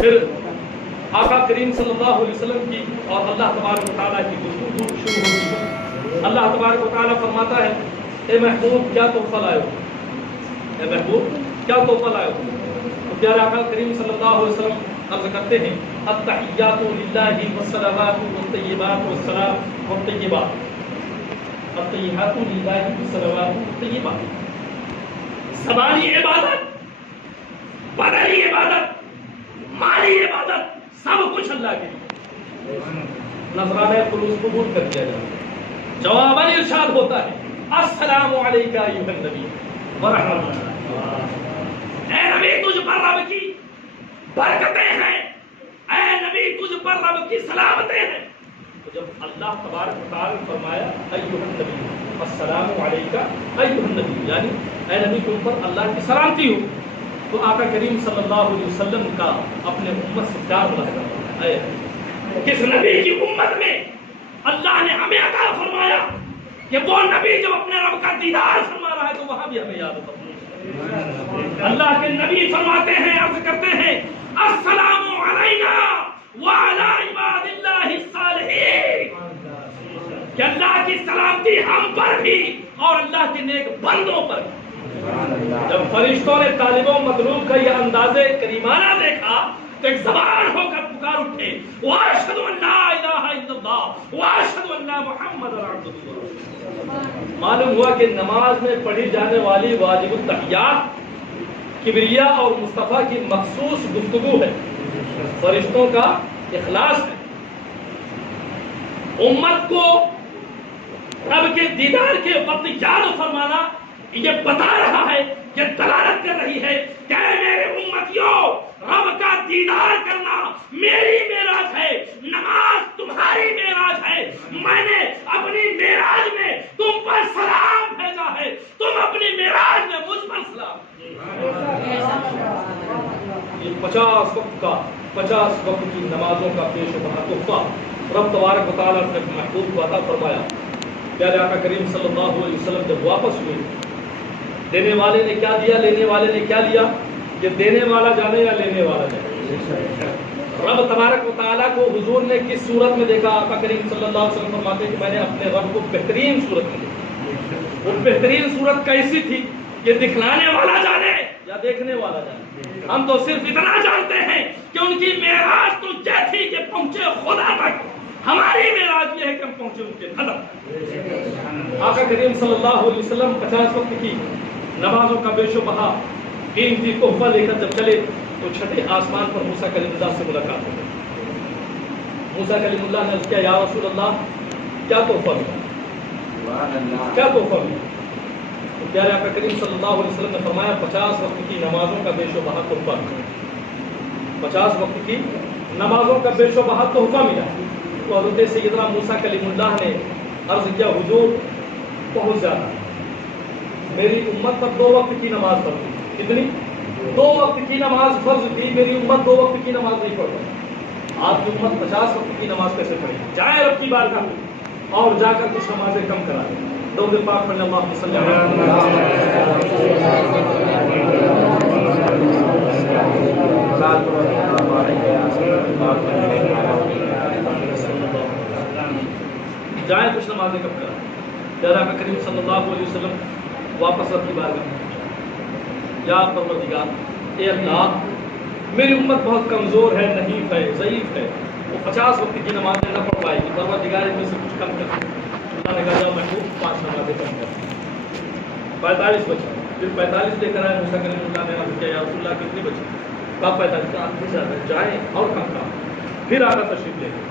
پھر آقا کریم صلی اللہ علیہ وسلم کی اور اللہ تبارک و تعالیٰ کی گفتگو شروع ہوتی ہے. اللہ تبارک و تعالیٰ فرماتا ہے اے محبوب کیا تحفہ لائے ہو, اے محبوب کیا تحفہ لائے ہو. تو پیارے آقا کریم صلی اللہ علیہ وسلم عرض کرتے ہیں التحیات للہ والصلوات والطیبات والسلام والطیبات, التحیات للہ والصلوات والطیبات. زبانی عبادت, بدنی عبادت, مالی عبادت, سب کچھ اللہ کے لیے. نذرانہ خلوص قبول کر دیا جائے. جواباً ارشاد ہوتا ہے السلام علیکہ ایھا النبی ورحمۃ اللہ. اے نبی تجھ پر رب کی برکتیں ہیں, اے نبی تجھ پر رب کی سلامتیں ہیں. تو جب اللہ تبارک و تعالیٰ نے فرمایا ایھا النبی السلام علیکہ ایھا النبی, یعنی اے نبی تم پر اللہ کی سلامتی ہو, تو آقا کریم صلی اللہ علیہ وسلم کا اپنے امت سے پیار مظاہرہ ہوتا ہے. کس نبی کی امت میں اللہ نے ہمیں عطا فرمایا کہ وہ نبی جب اپنے رب کا دیدار فرما رہا ہے تو وہاں بھی ہمیں یاد ہوتا ہے. اللہ کے نبی فرماتے ہیں, عرض کرتے ہیں السلام علینا وعلی عباد اللہ الصالحین, کہ اللہ کی سلامتی ہم پر بھی اور اللہ کے نیک بندوں پر. جب فرشتوں نے طالب و مطلوب کا یہ انداز کریمانہ دیکھا تو ایک زبان ہو کر پکار اٹھے واشہد ان لا الہ الا اللہ واشہد ان محمد عبدہ ورسولہ. معلوم ہوا کہ نماز میں پڑھی جانے والی واجب التحیات کبریا اور مصطفیٰ کی مخصوص گفتگو ہے, فرشتوں کا اخلاص ہے. امت کو رب کے دیدار کے وقت یاد فرمانا یہ بتا رہا ہے, یہ دلالت کر رہی ہے کہ میرے امتیوں رب کا دیدار کرنا میری معراج ہے, نماز تمہاری معراج ہے. میں نے اپنی معراج میں تم پر سلام بھیجا ہے, تم اپنی معراج میں مجھ پر سلام. یہ 50 وقت کی نمازوں کا پیش و بہا تحفہ رب تبارک و تعالیٰ نے محبوب کو عطا فرمایا. پیارے آقا کریم صلی اللہ علیہ وسلم جب واپس ہوئے, دینے والے نے کیا دیا, لینے والے نے کیا لیا, یہ دینے والا جانے یا لینے والا جانے. رب تبارک و تعالیٰ کو حضور نے کس صورت میں دیکھا؟ آقا کریم صلی اللہ علیہ وسلم فرماتے ہیں کہ میں نے اپنے رب کو بہترین صورت میں دیکھا. وہ بہترین صورت کیسی تھی, یہ دکھلانے والا جانے یا دیکھنے والا جانے. ہم تو صرف اتنا جانتے ہیں کہ ان کی معراج تو یہ تھی کہ پہنچے خدا تک, ہماری معراج یہ ہے کہ ہم پہنچے ان کے قدم. آقا کریم صلی اللہ علیہ وسلم 50 وقت کی نمازوں کا بیش و بہا قیمتی تحفہ لے کر جب چلے تو چھٹے آسمان پر موسیٰ کلیم اللہ سے ملاقات ہو گئی. موسیٰ کلیم اللہ نے کیا یا رسول اللہ کیا تحفہ ملا, کیا تحفہ ملا؟ تو پیارے آقا کریم صلی اللہ علیہ وسلم نے فرمایا 50 وقت کی نمازوں کا بیش و بہا تحفہ, 50 وقت کی نمازوں کا بیش و بہا تحفہ ملا. تو حضرت سیدنا موسیٰ کلیم اللہ نے عرض کیا حضور بہت زیادہ, میری امت پر 2 وقت کی نماز فرض تھی. کتنی؟ 2 وقت کی نماز فرض تھی, میری امت 2 وقت کی نماز نہیں پڑھ رہی. آپ کی امت 50 وقت کی نماز کیسے پڑھے؟ جائیں رب کی بارگاہ میں اور جا کر کچھ نمازیں کم کرا دیں. درود پاک پڑھیں اللہم صلی اللہ علیہ جائیں کچھ نمازیں کم کرا. پیارے آقا کریم صلی اللہ علیہ وسلم واپس رب کی بارگاہ میں, یا پروردگار اے اللہ میری امت بہت کمزور ہے, نحیف ہے, ضعیف ہے, وہ 50 وقت کی نمازیں نہ پڑھ پائے گی, پروردگار ان میں سے کچھ کم کر. اللہ نے کہا جاؤ محبوب 5 نمازیں کم کر. 45 بچے, پھر 45 لے کر آئے موسیٰ کلیم اللہ نے عرض کیا یا رسول اللہ کتنی بچی؟ کہا 45. کا آدمی زیادہ ہے, جائیں اور کم کام. پھر آقا تشریف لے گئے,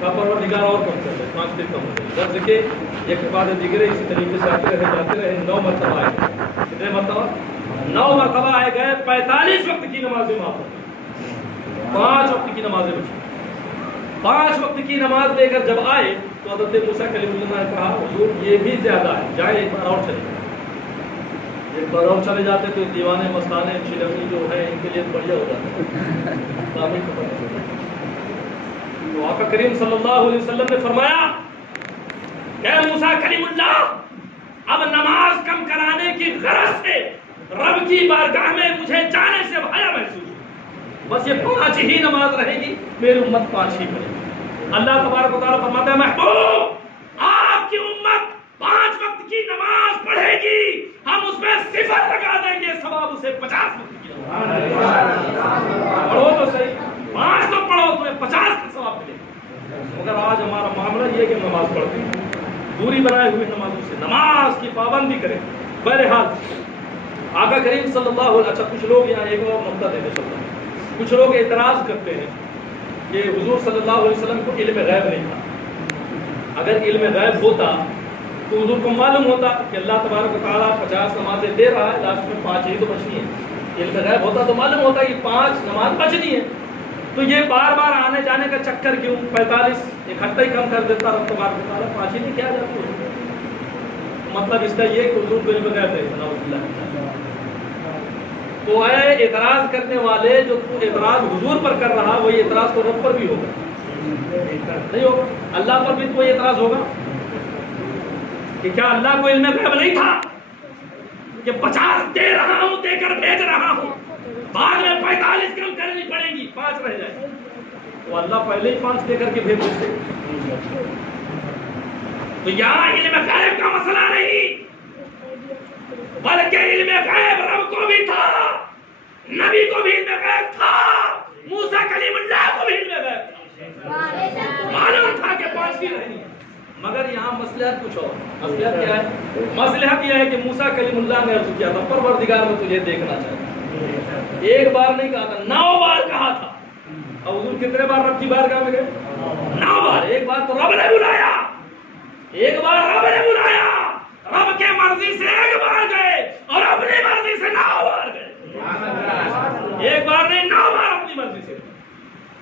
کہا پروردگار اور کم کر دے, 5 پھر کم ہو گئے. غرض کہ ایک کے بعد دیگرے اسی طریقے سے آتے رہے جاتے رہے. 9 مرتبہ آئے. کتنے مرتبہ؟ 9 مرتبہ آئے گئے. 45 وقت کی نمازیں معاف ہوتی, 5 وقت کی نمازیں بچی. 5 وقت کی نماز لے کر جب آئے تو حضرت موسیٰ کلیم اللہ نے کہا حضور یہ بھی زیادہ ہے, جائیں ایک بار اور چلے. ایک بار اور چلے جاتے تو دیوانے مستانے چلنی جو ہے ان کے لیے بڑھیا ہو جاتا ہے. تو آقا کریم صلی اللہ علیہ وسلم نے فرمایا کہ موسیٰ کلیم اللہ اب نماز کم کرانے کی غرض سے رب کی بارگاہ میں مجھے جانے سے بھایا محسوس ہوا. بس یہ 5 ہی نماز رہے گی، میری امت 5 ہی پڑھے گی۔ اللہ تبارک و تعالیٰ فرماتا ہے محبوب آپ کی امت 5 وقت کی نماز پڑھے گی، ہم اس میں 0 لگا دیں گے، ثواب اسے 50 وقت کی پڑھو تو صحیح، 5 تو پڑھو تمہیں 50 کا ثواب ملے گا۔ مگر آج ہمارا معاملہ یہ کہ نماز پڑھتے ہیں، دوری بنائے ہوئے نمازوں سے، نماز کی پابندی کریں۔ بہرحال آقا کریم صلی اللہ علیہ وسلم، اچھا کچھ لوگ یہاں ایک اور نقطہ دیتے چلتا ہے، کچھ لوگ اعتراض کرتے ہیں کہ حضور صلی اللہ علیہ وسلم کو علم غیب نہیں تھا۔ اگر علم غیب ہوتا تو حضور کو معلوم ہوتا کہ اللہ تبارک و تعالیٰ 50 نمازیں دے رہا ہے، لاسٹ میں 5 ہی تو بچنی ہے۔ علم غیب ہوتا تو معلوم ہوتا کہ 5 نماز بچنی ہے، تو یہ بار بار آنے جانے کا چکر کیوں؟ 45 اکٹھا ہی کم کر دیتا رب تبارک و تعالیٰ، 5 ہی نہیں کیا جاتا۔ مطلب اس کا یہ کہ حضور کو علم غیب نہیں تھا۔ تو اے اعتراض کرنے والے، جو تو اعتراض حضور پر کر رہا، وہی اعتراض تو رب پر بھی ہوگا، نہیں ہوگا؟ اللہ پر بھی کوئی اعتراض ہوگا کہ کیا اللہ کو علم غیب نہیں تھا کہ 50 دے رہا ہوں، دے کر بھیج رہا ہوں، بعد میں 45 کم کرنی پڑے گی، 5 رہ جائے؟ تو اللہ پہلے ہی 5 دے کر کے بھیج دیتے۔ تو یہاں علم غیب کا مسئلہ نہیں، بلکہ علم غیب رب کو بھی تھا، نبی کو بھی علم غیب تھا، موسیٰ کلیم اللہ کو بھی علم غیب تھا، معلوم تھا کہ 5 ہی رہنی ہے۔ مگر یہاں مصلحت کچھ اور، مصلحت کیا ہے؟ مصلحت یہ ہے کہ موسیٰ کلیم اللہ نے عرض کیا تھا پروردگار میں تجھے دیکھنا چاہتا، ایک بار نہیں کہا تھا، 9 بار کہا تھا۔ اب حضور کتنے بار رب کی بارگاہ میں گئے؟ 9 بار۔ ایک بار تو رب نے بلایا، ایک بار رب نے بلایا، رب کے مرضی سے 1 بار گئے اور اپنی مرضی سے 9 بار گئے، ایک بار نہیں 9 بار اپنی مرضی سے۔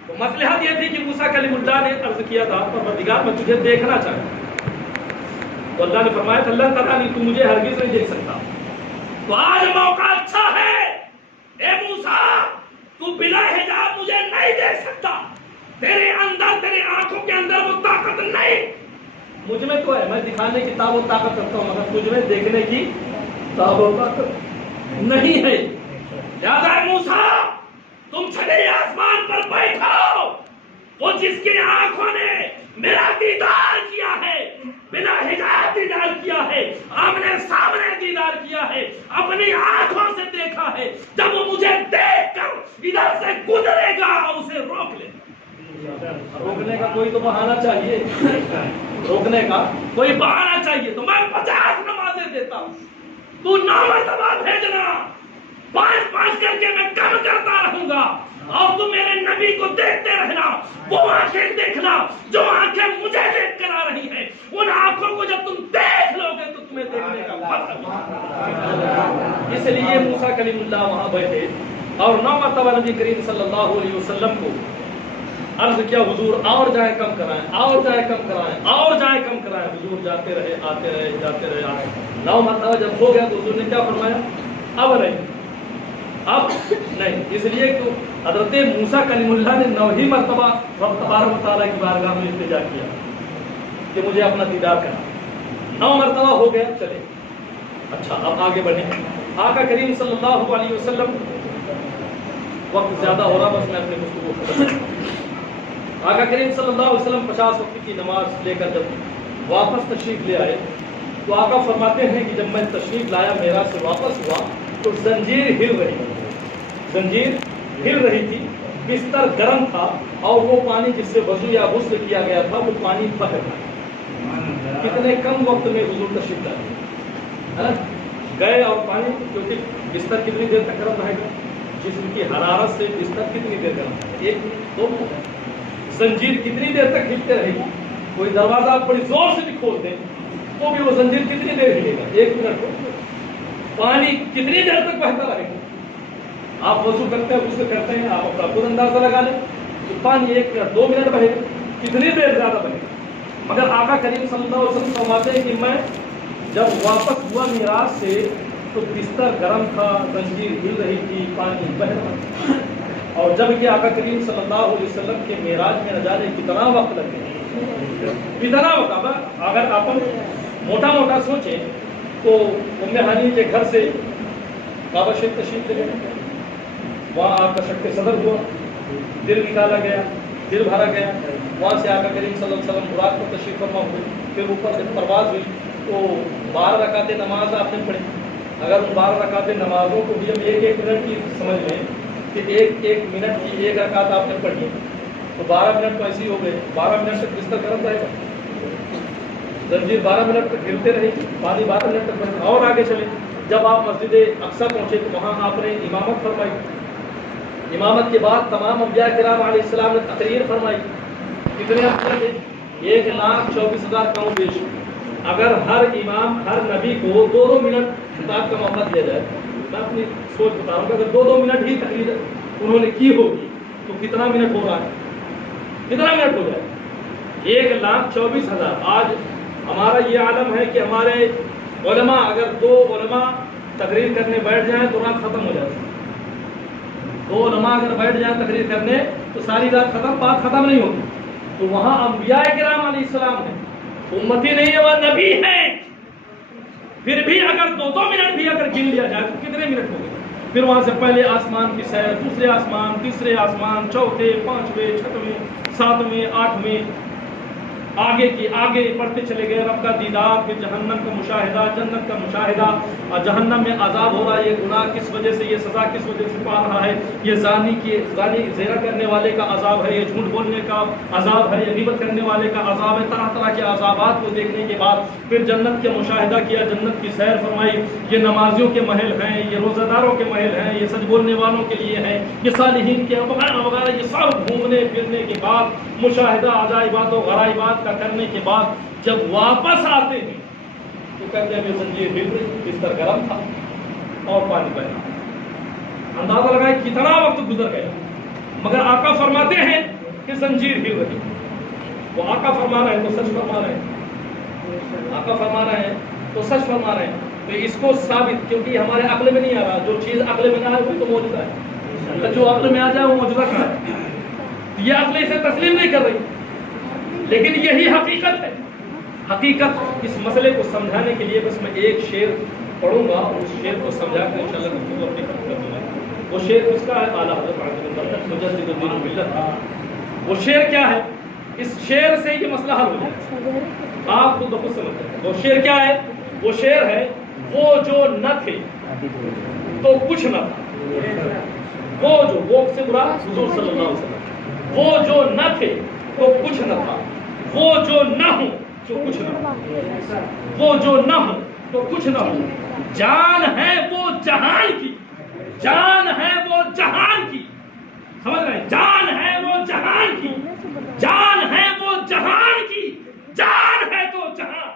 تو مصلحت یہ تھی کہ موسیٰ کلیم اللہ نے عرض کیا تھا پروردگار میں تجھے دیکھنا چاہتا، تو اللہ نے فرمایا تھا اللہ تعالیٰ نہیں، تو مجھے ہرگز نہیں دیکھ سکتا۔ تو آج موقع اچھا ہے، اے موسیٰ تو بلا حجاب مجھے نہیں دیکھ سکتا، تیرے اندر، تیرے آنکھوں کے اندر وہ طاقت نہیں، مجھ میں تو ہے، میں دکھانے کی طاقت و طاقت رکھتا ہوں، مگر تجھ میں دیکھنے کی طاقت و طاقت نہیں ہے۔ لہذا موسیٰ تم چھٹے آسمان پر بیٹھو، وہ جس کی آنکھوں نے میرا دیدار کیا ہے، بلا حجاب دیدار کیا ہے، آمنے سامنے دیدار کیا ہے، اپنی آنکھوں سے دیکھا ہے، جب وہ مجھے دیکھ کر ادھر سے گزرے گا اسے روک لے۔ روکنے کا کوئی تو بہانہ چاہیے، روکنے کا کوئی بہانہ چاہیے، تو میں 50 نمازیں دیتا ہوں، تو 9 مرتبہ بھیجنا، 5 کر کے میں کم کرتا رہوں گا، اور تم میرے نبی کو دیکھتے رہنا، وہ آنکھیں دیکھنا جو آنکھیں مجھے دیکھ کر آ رہی ہیں، ان آنکھوں کو جب تم دیکھ لو گے تو تمہیں دیکھنے کا مطلب۔ اس لیے موسیٰ کلیم اللہ وہاں بیٹھے اور 9 مرتبہ نبی کریم صلی اللہ علیہ وسلم کو عرض کیا حضور اور جائیں کم کرائیں، اور جائیں کم کرائیں، اور جائیں کم کرائیں۔ حضور جاتے رہے، آتے رہے، جاتے رہے، آتے رہے۔ 9 مرتبہ جب ہو گیا تو حضور نے کیا فرمایا؟ اب نہیں، اب نہیں، اس لیے کہ حضرت موسیٰ کلیم اللہ نے 9 ہی مرتبہ رب تبارک و تعالیٰ کی بارگاہ میں التجا کیا کہ مجھے اپنا دیدار کرنا۔ 9 مرتبہ ہو گیا، چلے اچھا اب آگے بڑھیں۔ آقا کریم صلی اللہ علیہ وسلم، وقت زیادہ ہو رہا، بس میں اپنے گفتگو ختم۔ آقا کریم صلی اللہ علیہ وسلم 50 وقت کی نماز لے کر جب واپس تشریف لے آئے تو آقا فرماتے ہیں کہ جب میں تشریف لایا معراج سے واپس ہوا تو زنجیر ہل رہی تھی، زنجیر ہل رہی تھی، بستر گرم تھا، اور وہ پانی جس سے وضو یا غسل کیا گیا تھا وہ پانی بہہ رہا۔ کتنے کم وقت میں حضور تشریف لائے گئے، اور پانی، کیونکہ بستر کتنی دیر تک گرم رہے گا، جسم کی حرارت سے بستر کتنی دیر گرم رہے گا، 1 منٹ 2 منٹ، زنجیر کتنی دیر تک ہلتے رہے گی، کوئی دروازہ آپ بڑی زور سے بھی کھول دیں تو بھی وہ زنجیر کتنی دیر ہلے گا، 1 منٹ۔ پانی کتنی دیر تک بہتا رہے گا، آپ وضو کرتے ہیں، غسل کرتے ہیں، آپ اپنا خود اندازہ لگا لیں کہ پانی 1 منٹ 2 منٹ بہے گا، کتنی دیر زیادہ بہے گا۔ مگر آقا کریم صلی اللہ علیہ وسلم فرماتے ہیں کہ میں جب واپس ہوا معراج سے تو بستر گرم تھا، زنجیر ہل رہی تھی، پانی بہ رہا تھا، اور جب کہ آقا کریم صلی اللہ علیہ وسلم کے معراج میں نہ جانے کتنا وقت لگے، کتنا وقت۔ اگر آپ موٹا موٹا سوچیں تو ام ہانی کے گھر سے کعبہ شریف تشریف لے گئے، وہاں آپ کا شق صدر ہوا، دل نکالا گیا، دل بھرا گیا، وہاں سے آقا کریم صلی اللہ علیہ وسلم برات کو تشریف فرما ہوئے، پھر اوپر جب پرواز ہوئی تو 12 رکعتیں نماز آپ نے پڑھی. اگر ان 12 رکعتیں نمازوں کو بھی ہم ایک ایک منٹ کی سمجھ لیں کہ ایک ایک منٹ کی ایک رکعت آپ نے پڑھی تو 12 منٹ تو ایسے ہی ہو گئے. 12 منٹ تک بستر گرم رہے گا، زنجیر 12 منٹ تک گرتے رہے گی، پانی 12 منٹ تک بڑھے. اور آگے چلے، جب آپ مسجد اقصیٰ پہنچے تو وہاں آپ نے امامت فرمائی. امامت کے بعد تمام انبیاء کرام علیہ السلام نے تقریر فرمائی. کتنے افضل تھے؟ 1,24,000 کم و بیش. اگر ہر امام ہر نبی کو 2-2 منٹ خطاب کا موقع دیا جائے، میں اپنی سوچ بتا رہا ہوں کہ اگر 2-2 منٹ ہی تقریر انہوں نے کی ہوگی تو کتنا منٹ ہو رہا ہے؟ کتنا منٹ ہو جائے؟ 1,24,000. آج ہمارا یہ عالم ہے کہ ہمارے علماء اگر 2 علماء تقریر کرنے بیٹھ جائیں تو رات ختم ہو جاتی ہے. 2 علماء اگر بیٹھ جائیں تقریر کرنے تو ساری رات ختم، بات ختم نہیں ہوتی. تو وہاں انبیاء کرام علیہ السلام ہیں، امتی نہیں ہے، وہ نبی ہیں. پھر بھی اگر 2-2 منٹ بھی اگر گن لیا جائے تو کتنے منٹ ہو گئے؟ پھر وہاں سے پہلے آسمان کی سیر، دوسرے آسمان، تیسرے آسمان، چوتھے، 5ویں، 6ویں، 7ویں، 8ویں، آگے کی آگے پڑھتے چلے گئے. رب کا دیدار، پھر جہنم کا مشاہدہ، جنت کا مشاہدہ. اور جہنم میں عذاب ہو رہا ہے، یہ گناہ کس وجہ سے، یہ سزا کس وجہ سے پا رہا ہے. یہ زانی زنا کرنے والے کا عذاب ہے، یہ جھوٹ بولنے کا عذاب ہے، یہ غیبت کرنے والے کا عذاب ہے. طرح طرح کے عذابات کو دیکھنے کے بعد پھر جنت کا مشاہدہ کیا، جنت کی سیر فرمائی. یہ نمازیوں کے محل ہیں، یہ روزہ داروں کے محل ہیں، یہ سچ بولنے والوں کے لیے ہیں، یہ صالحین کے وغیرہ وغیرہ. یہ سب گھومنے پھرنے کے بعد مشاہدہ عجائبات و غرائبات کا کرنے کے بعد جب واپس آتے ہیں تو کہتے ہیں کہ زنجیر ہل رہی، بستر گرم تھا اور پانی بہ رہا. اندازہ لگائے کتنا وقت گزر گیا، مگر آقا فرماتے ہیں کہ زنجیر ہل رہی. وہ آقا فرما رہے ہیں تو سچ فرما رہے ہیں، آقا فرما رہے ہیں تو سچ فرما رہے ہیں. تو اس کو ثابت، کیونکہ ہمارے عقل میں نہیں آ رہا، جو چیز عقل میں نہ آئے وہ تو معجزہ ہے، جو عقل میں آ جائے وہ معجزہ کہاں ہے. یہ عقل اسے تسلیم نہیں کر رہی، لیکن یہی حقیقت ہے. حقیقت اس مسئلے کو سمجھانے کے لیے بس میں ایک شعر پڑھوں گا اور اس شعر کو سمجھا کر انشاءاللہ گفتگو اپنی ختم کر دوں گا. وہ شعر کس کا ہے؟ اعلیٰ حضرت مجدد الدین الملت. وہ شعر کیا ہے؟ اس شعر سے یہ مسئلہ حل ہو جائے، آپ خود بخود سمجھتے ہیں. وہ شعر کیا ہے؟ وہ شعر ہے، وہ جو نہ تھے تو کچھ نہ تھا. وہ سے برا حضور صلی اللہ علیہ وسلم. وہ جو نہ تھے تو کچھ نہ تھا، وہ جو نہ ہوں تو کچھ نہ ہو، وہ جو نہ ہوں تو کچھ نہ ہو. جان ہے وہ جہان کی، جان ہے وہ جہان کی، سمجھ رہے ہیں؟ جان ہے وہ جہان کی، جان ہے وہ جہان کی، جان ہے تو جہان،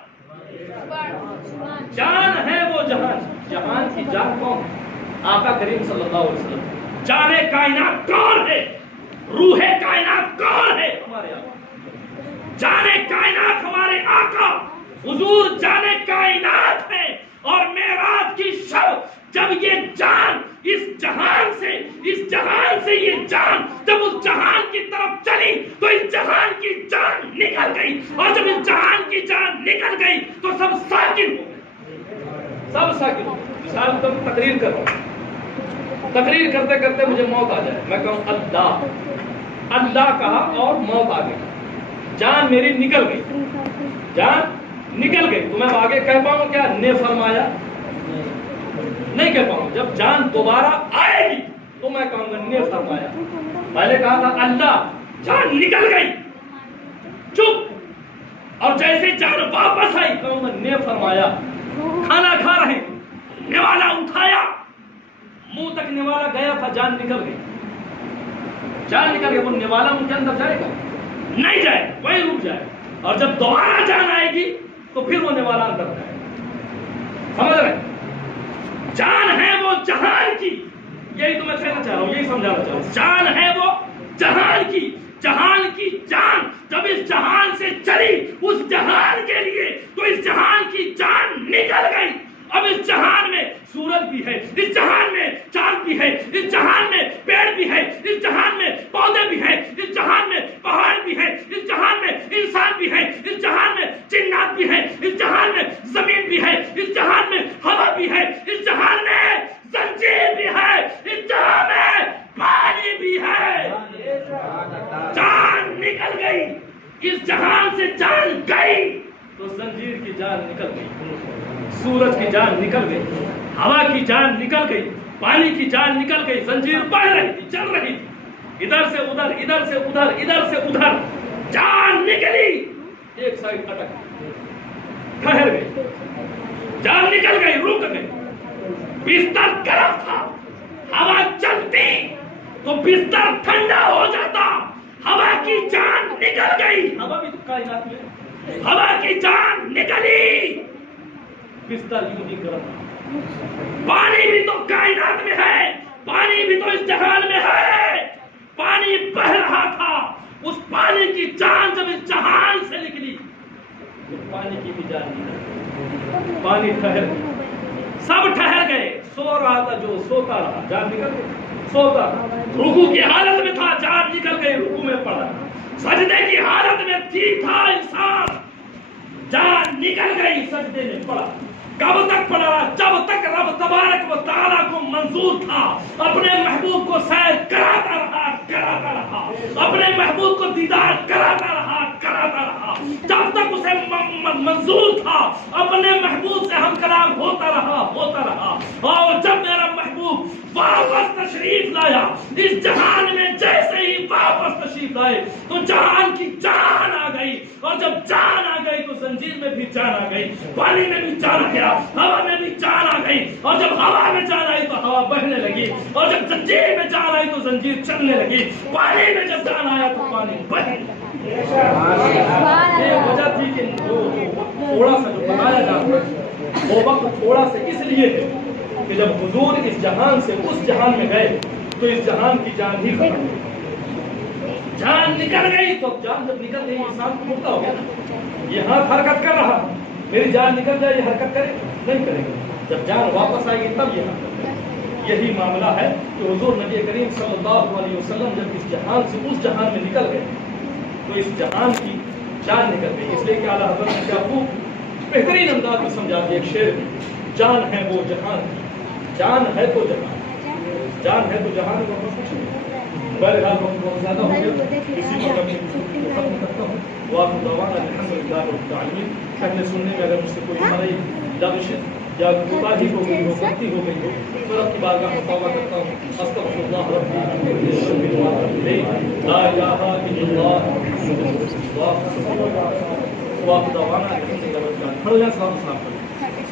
جان ہے وہ جہان. جہان کی جان کون ہے؟ آقا کریم صلی اللہ علیہ وسلم. جانے کائنات کون ہے؟ روح کائنات کون ہے؟ ہمارے آقا. جانے کائنات ہمارے آقا حضور جانے کائنات ہے. اور معراج کی شب جب یہ جان اس جہان سے یہ جان جب اس جہان کی طرف چلی تو اس جہان کی جان نکل گئی، اور جب اس جہان کی جان نکل گئی تو سب ساکن ہو گئے، سب ساکن ہو گئے. مثال تو تقریر کر رہا ہوں، تقریر کرتے کرتے مجھے موت آ جائے، میں کہوں اللہ اللہ کہا اور موت آ گئی، جان میری نکل گئی، جان نکل گئی. تو میں آگے کہہ پاؤں کیا نے فرمایا؟ نہیں کہہ پاؤں. جب جان دوبارہ آئے گی تو میں کہوں گا نے فرمایا. پہلے کہا تھا اللہ، جان نکل گئی، چپ، اور جیسے جان واپس آئی کہوں گا نے فرمایا. کھانا کھا رہے، نوالا اٹھایا، منہ تک نوالا گیا تھا، جان نکل گئی، جان نکل گئی. وہ نوالا منہ کے اندر جائے گا؟ نہیں جائے، وہی رک جائے. اور جب دوبارہ جان آئے گی تو پھر وہ نوالا اندر جائے. سمجھ رہے؟ جان ہے وہ جہان کی، یہی تو میں کہنا چاہ رہا ہوں، یہی سمجھانا چاہ رہا ہوں. جان ہے وہ جہان کی، جہان کی جان جب اس جہان سے چلی اس جہان کے لیے تو اس جہان کی جان نکل گئی. اب اس جہان میں سورج بھی ہے، اس جہان میں چاند بھی ہے، اس جہان میں پیڑ بھی ہے، اس جہان میں پودے بھی ہیں، اس جہان میں پہاڑ بھی ہے، اس جہان میں انسان بھی ہے، اس جہان میں جنات بھی ہیں، اس جہان میں زمین بھی ہے، اس جہان میں ہوا بھی ہے، اس جہان میں زنجیر بھی ہے، اس جہان میں جان نکل گئی، اس جہان سے جان گئی تو زنجیر کی جان نکل گئی، سورج کی جان نکل گئی، ہوا کی جان نکل گئی، پانی کی جان نکل گئی، زنجیر بڑھ رہی تھی، چل رہی تھی، ادھر سے ادھر، ادھر سے ادھر، ادھر سے ادھر، جان نکلی، ایک سائڈ اٹک ٹھہر گئی، جان نکل گئی، رک گئی، بستر گرم تھا، ہوا چلتی تو بستر ٹھنڈا ہو جاتا، ہوا کی جان نکل گئی، ہوا بھی تو کائنات میں، ہوا کی جان نکلی، بستر یوں ہی گرم، پانی بھی تو کائنات میں ہے، پانی بھی تو اس جہان میں ہے، پانی بہ رہا تھا، اس پانی کی جان جب اس جہان سے نکلی تو پانی کی بھی جان نکلی، پانی ٹھہر گیا، سب ٹھہر گئے، سو رہا تھا جو سوتا رہا، جان نکل گئی، سوتا رہا، رکوع کی حالت میں تھا، جان نکل گئی، رکوع میں پڑا، سجدے کی حالت میں تھا انسان، جان نکل گئی، سجدے میں پڑا، کب تک پڑا؟ جب تک رب تبارک و تعالیٰ کو منظور تھا، اپنے محبوب کو سیر کراتا رہا، اپنے محبوب کو دیدار کراتا رہا، جب تک اسے منظور تھا، اپنے محبوب سے ہم کلام ہوتا رہا، اور جب میرا محبوب واپس تشریف لایا اس جہان میں، جیسے ہی واپس تشریف لائے تو جہان کی جان آ گئی، اور جب جان آ گئی تو زنجیر میں بھی جان آ گئی، پانی میں بھی جان آ گیا، ہوا میں بھی جان آ گئی، اور جب ہوا میں جان آئی تو ہوا بہنے لگی، اور جب زنجیر میں جان آئی تو زنجیر چلنے لگی، پانی میں جب جان آیا تو پانی بہنے لگی۔ یہ وجہ تھی کہ تھوڑا سا جو بتایا جاتا ہے وہ وقت تھوڑا سا اس لیے ہے کہ جب حضور اس جہان سے اس جہان میں گئے تو اس جہان کی جان ہی ختم ہوئی، جان نکل گئی، تو جان جب نکل گئی انسان کو مردہ ہو گیا، یہ ہاتھ حرکت کر رہا، میری جان نکل جائے یہ حرکت کرے نہیں کرے گا، جب جان واپس آئے گی تب یہ حرکت کرے گی۔ یہی معاملہ ہے کہ حضور نبی کریم صلی اللہ علیہ وسلم جب اس جہان سے اس جہان میں نکل گئے تو اس جہان کی جان نکل گئی، اس لیے کہ اعلیٰ حضرت نے کیا خوب بہترین انداز میں سمجھا دیا، ایک شعر میں، جان ہے وہ جہان، جان ہے تو جہان، جان ہے تو جہان کو کچھ نہیں۔ بہرحال بہت زیادہ ہو گیا، اسی پر میں ختم کرتا ہوں، وآخر دعوانا الحمدللہ رب العالمین۔ پہلے سننے میں اگر مجھ سے کوئی ہماری لغزش یا کوتاہی ہو گئی ہو، غلطی ہو گئی ہو، میں رب کی بارگاہ میں توبہ کرتا ہوں، استغفر اللہ ربی من ذنب واتوب الیہ، لا الہ الا اللہ محمد رسول اللہ، وآخر دعوانا الحمدللہ رب العالمین۔ کھڑے ہو جائیں، سلام